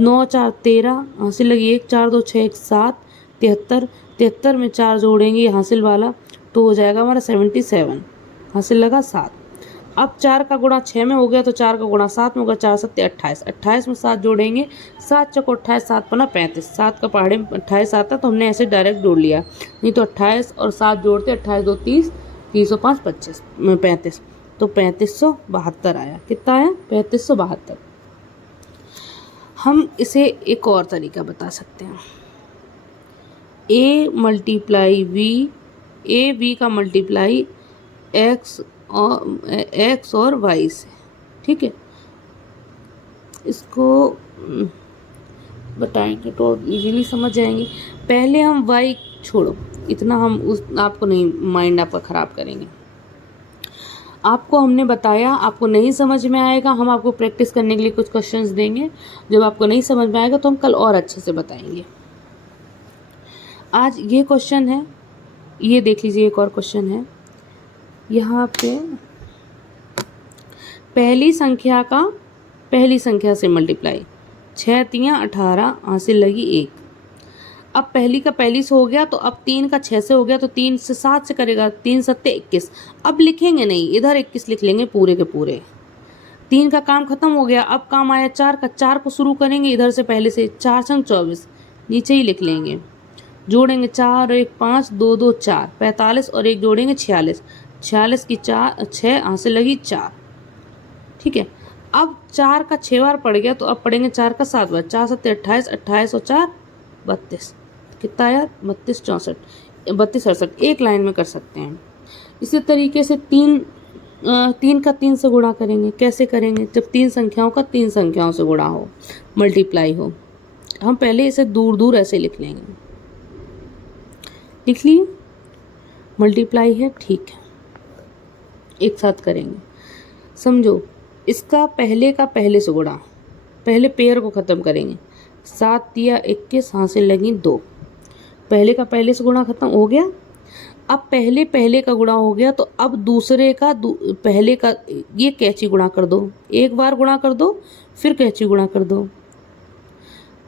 9 4 13, हासिल लगी 1 4 2 6 1 7 73। 73 में 4 जोड़ेंगे हासिल वाला तो हो जाएगा हमारा 77, हासिल लगा 7। अब 4 का गुणा 6 में हो गया तो 4 का गुणा 7 में होगा। 4 सत्ते 28, 28 में 7 जोड़ेंगे। 7 चौको 28, 7 पना 35, 7 का पहाड़े में 28 आता तो हमने ऐसे डायरेक्ट जोड़ लिया, नहीं तो 28 और 7 जोड़ते 28 2 30, 30 5 25 35, तो 3572 आया। कितना आया, 3572। हम इसे एक और तरीका बता सकते हैं, a multiply v, a v का मल्टीप्लाई x और y से। ठीक है, इसको बताएंगे तो इजीली समझ जाएंगे। पहले हम y छोड़ो, इतना हम उस आपको नहीं, माइंड आपका ख़राब करेंगे। आपको हमने बताया, आपको नहीं समझ में आएगा, हम आपको प्रैक्टिस करने के लिए कुछ क्वेश्चंस देंगे। जब आपको नहीं समझ में आएगा तो हम कल और अच्छे से बताएंगे। आज ये क्वेश्चन है, ये देख लीजिए, एक और क्वेश्चन है यहाँ पे। पहली संख्या का पहली संख्या से मल्टीप्लाई, 6 3 18, हासिल लगी 1। अब पहली का पहली से हो गया तो अब 3 का 6 से हो गया तो 3 से 7 से करेगा, 3 सत्ते 21। अब लिखेंगे नहीं, इधर 21 लिख लेंगे पूरे के पूरे। 3 का काम खत्म हो गया, अब काम आया 4 का। 4 को शुरू करेंगे इधर से पहले से, 4 छंग 24 नीचे ही लिख लेंगे। जोड़ेंगे 4 और 1 5, 2 2 4, 45 और 1 जोड़ेंगे 46, 46 की 4 6, हासिल लगी 4। ठीक है, अब 4 का 6 बार पड़ गया तो अब पढ़ेंगे 4 का 7 बार। 4 सत्ते 28, 28 और 4 32, कितना आया 32 64, 32 68। एक लाइन में कर सकते हैं। इसी तरीके से 3 का 3 से गुणा करेंगे। कैसे करेंगे, जब 3 संख्याओं का 3 संख्याओं से गुणा हो, मल्टीप्लाई हो। हम पहले इसे दूर दूर ऐसे लिख लेंगे, लिख लिए, मल्टीप्लाई है, ठीक है, एक साथ करेंगे। समझो, इसका पहले का पहले से गुणा, पहले पेयर को ख़त्म करेंगे। 7 तिया 21, हासिल लगी 2। पहले का पहले से गुणा खत्म हो गया। अब पहले पहले का गुणा हो गया तो अब दूसरे का पहले का, ये कैंची गुणा कर दो, एक बार गुणा कर दो फिर कैंची गुणा कर दो।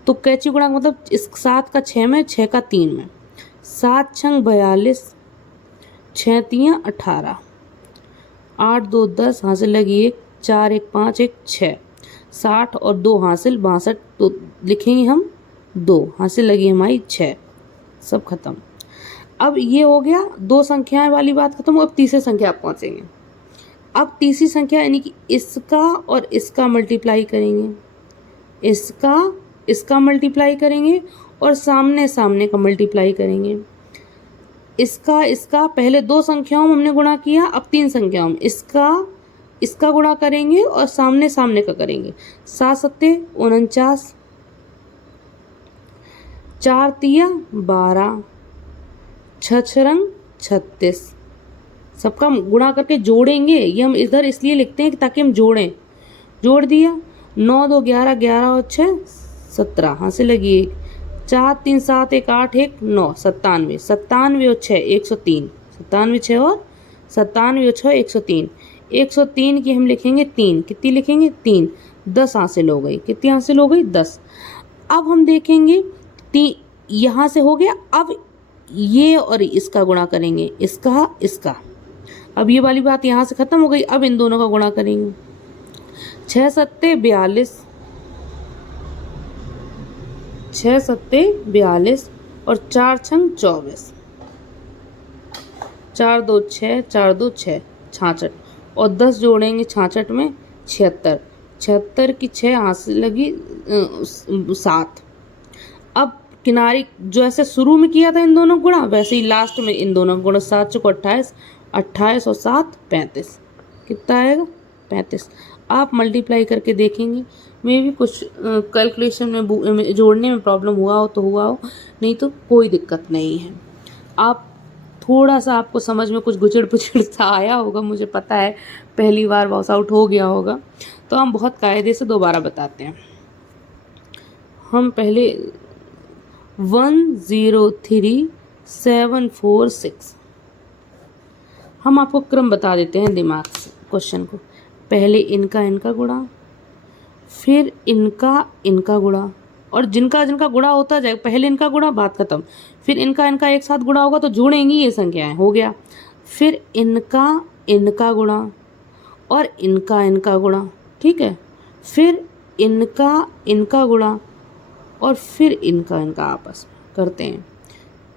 तो कैंची गुणा मतलब इस 7 का 6 में, 6 का 3 में। 7 छंग 42, 6 तिया 18, 8 2 10, हासिल लगी 1, 4 1 5 1 6, 60 और 2 हासिल 62, तो लिखेंगे हम 2, हासिल लगी हमारी 6। सब खत्म। अब ये हो गया, 2 संख्याएं वाली बात खत्म। अब तीसरी संख्या आप पहुँचेंगे। अब तीसरी संख्या यानी कि इसका और इसका मल्टीप्लाई करेंगे, इसका मल्टीप्लाई करेंगे और सामने सामने का मल्टीप्लाई करेंगे। इसका पहले 2 संख्याओं में हमने गुणा किया, अब 3 संख्याओं में इसका गुणा करेंगे और सामने सामने का करेंगे। 7 सत्ते 49, 4 तिया 12, 6 छरंग 36। सबका गुणा करके जोड़ेंगे। ये हम इधर इसलिए लिखते हैं कि ताकि हम जोड़ें। जोड़ दिया, 9 2 11, 11 और 6 17, हासिल लगी 1। 4 3 7 1 8 1 9, 97, 97 और 6 103, 97 6 और 97 और 6 103। 103 की हम लिखेंगे 3, कितनी लिखेंगे 3, 10 हासिल हो गई। कितनी हासिल हो गई 10। अब हम देखेंगे यहाँ से हो गया। अब ये और इसका गुणा करेंगे, इसका। अब ये वाली बात यहाँ से खत्म हो गई। अब इन दोनों का गुणा करेंगे। 6 सत्ते 42, 6 सत्ते 42, और 4 छंग 24, 4 2 6, 4 2 6, 66 और 10 जोड़ेंगे 66 में 76, 76 की 6 हाथ से लगी 7। अब किनारे जो ऐसे शुरू में किया था इन दोनों गुणा, वैसे ही लास्ट में इन दोनों गुणा, 7 चौको 28, 28 और 7 35, कितना आएगा 35। आप मल्टीप्लाई करके देखेंगे, मे भी कुछ कैलकुलेशन में जोड़ने में प्रॉब्लम हुआ हो तो हुआ हो, नहीं तो कोई दिक्कत नहीं है। आप थोड़ा सा आपको समझ में कुछ गुचड़ पुचड़ सा आया होगा, मुझे पता है पहली बार वॉस आउट हो गया होगा, तो हम बहुत कायदे से दोबारा बताते हैं। हम पहले 103746, हम आपको क्रम बता देते हैं दिमाग से क्वेश्चन को। पहले इनका गुणा, फिर इनका गुणा, और जिनका गुणा होता जाए, पहले इनका गुणा बात खत्म, फिर इनका एक साथ गुणा होगा तो जोड़ेंगी ये संख्याएं, हो गया। फिर इनका गुणा और इनका गुणा, ठीक है। फिर इनका गुणा और फिर इनका आपस में करते हैं।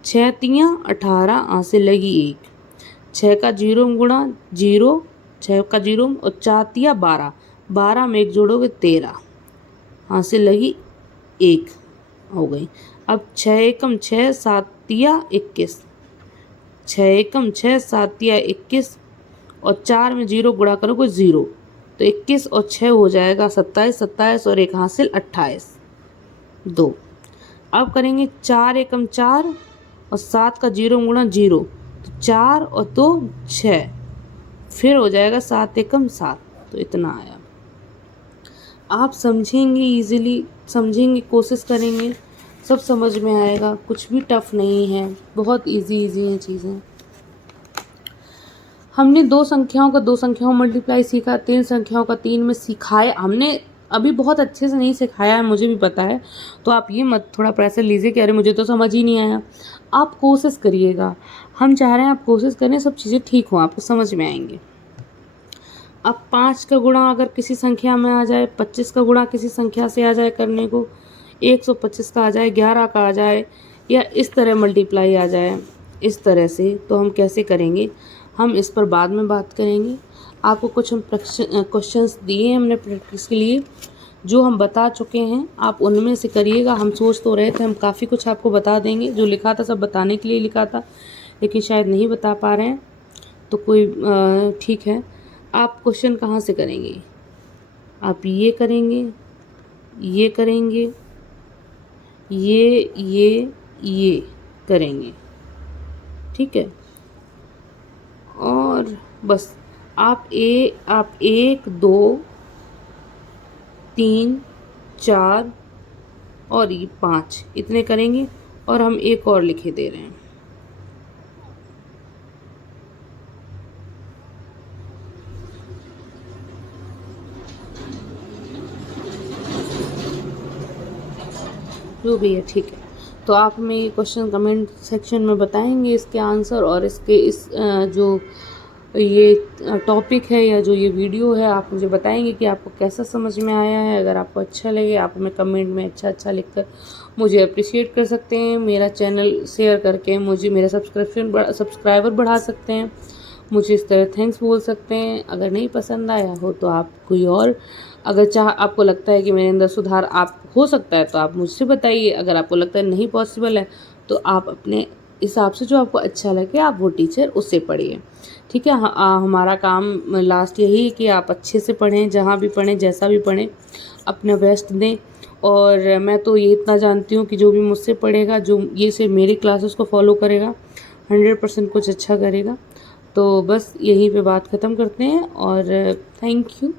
6 तियाँ 18, आ से लगी 1, 6 का 0 गुणा 0, 6 का 0 और 4 तियाँ 12, 12 में 1 जोड़ोगे 13, आ से लगी 1 हो गई। अब 6 एकम 6, 7 तियाँ 21, 6 एकम 6, 7 तियाँ 21 और 4 में 0 गुणा करोगे 0, तो 21 और 6 हो जाएगा 27, 27 और 1 हासिल 28, 2। अब करेंगे 4 एकम 4 और 7 का 0 गुणा 0, तो 4 और 2 6, फिर हो जाएगा 7 एकम 7, तो इतना आया। आप समझेंगे, इजीली समझेंगे, कोशिश करेंगे, सब समझ में आएगा, कुछ भी टफ नहीं है, बहुत इजी हैं चीज़ें। हमने 2 संख्याओं का 2 संख्याओं मल्टीप्लाई सीखा, 3 संख्याओं का 3 में सिखाया हमने, अभी बहुत अच्छे से नहीं सिखाया है, मुझे भी पता है, तो आप ये मत थोड़ा प्रेशर लीजिए कि अरे मुझे तो समझ ही नहीं आया। आप कोशिश करिएगा, हम चाह रहे हैं आप कोशिश करें, सब चीज़ें ठीक हों, आपको समझ में आएंगे। अब 5 का गुणा अगर किसी संख्या में आ जाए, 25 का गुणा किसी संख्या से आ जाए करने को, 125 का आ जाए, 11 का आ जाए, या इस तरह मल्टीप्लाई आ जाए इस तरह से, तो हम कैसे करेंगे, हम इस पर बाद में बात करेंगे। आपको कुछ हम क्वेश्चंस दिए हैं हमने प्रैक्टिस के लिए, जो हम बता चुके हैं, आप उनमें से करिएगा। हम सोच तो रहे थे हम काफ़ी कुछ आपको बता देंगे, जो लिखा था सब बताने के लिए लिखा था, लेकिन शायद नहीं बता पा रहे हैं, तो कोई ठीक है। आप क्वेश्चन कहाँ से करेंगे, आप ये करेंगे, ये करेंगे, ये करेंगे, ठीक है। और बस आप 1 2 3 4 और ये 5 इतने करेंगे, और हम एक और लिखे दे रहे हैं। जो भी है ठीक है, तो आप हमें ये क्वेश्चन कमेंट सेक्शन में बताएंगे इसके आंसर, और इसके जो ये टॉपिक है या जो ये वीडियो है, आप मुझे बताएंगे कि आपको कैसा समझ में आया है। अगर आपको अच्छा लगे, आप हमें कमेंट में अच्छा लिखकर मुझे अप्रिशिएट कर सकते हैं। मेरा चैनल शेयर करके मुझे मेरा सब्सक्राइबर बढ़ा सकते हैं, मुझे इस तरह थैंक्स बोल सकते हैं। अगर नहीं पसंद आया हो तो आप कोई और, अगर आपको लगता है कि मेरे अंदर सुधार आप हो सकता है तो आप मुझसे बताइए। अगर आपको लगता है नहीं पॉसिबल है तो आप अपने हिसाब से जो आपको अच्छा लगे आप वो टीचर उससे पढ़िए, ठीक है। हमारा काम लास्ट यही है कि आप अच्छे से पढ़ें, जहाँ भी पढ़ें, जैसा भी पढ़ें, अपना बेस्ट दें। और मैं तो ये इतना जानती हूँ कि जो भी मुझसे पढ़ेगा, जो ये से मेरी क्लासेस को फॉलो करेगा, 100% कुछ अच्छा करेगा। तो बस यहीं पे बात ख़त्म करते हैं, और थैंक यू।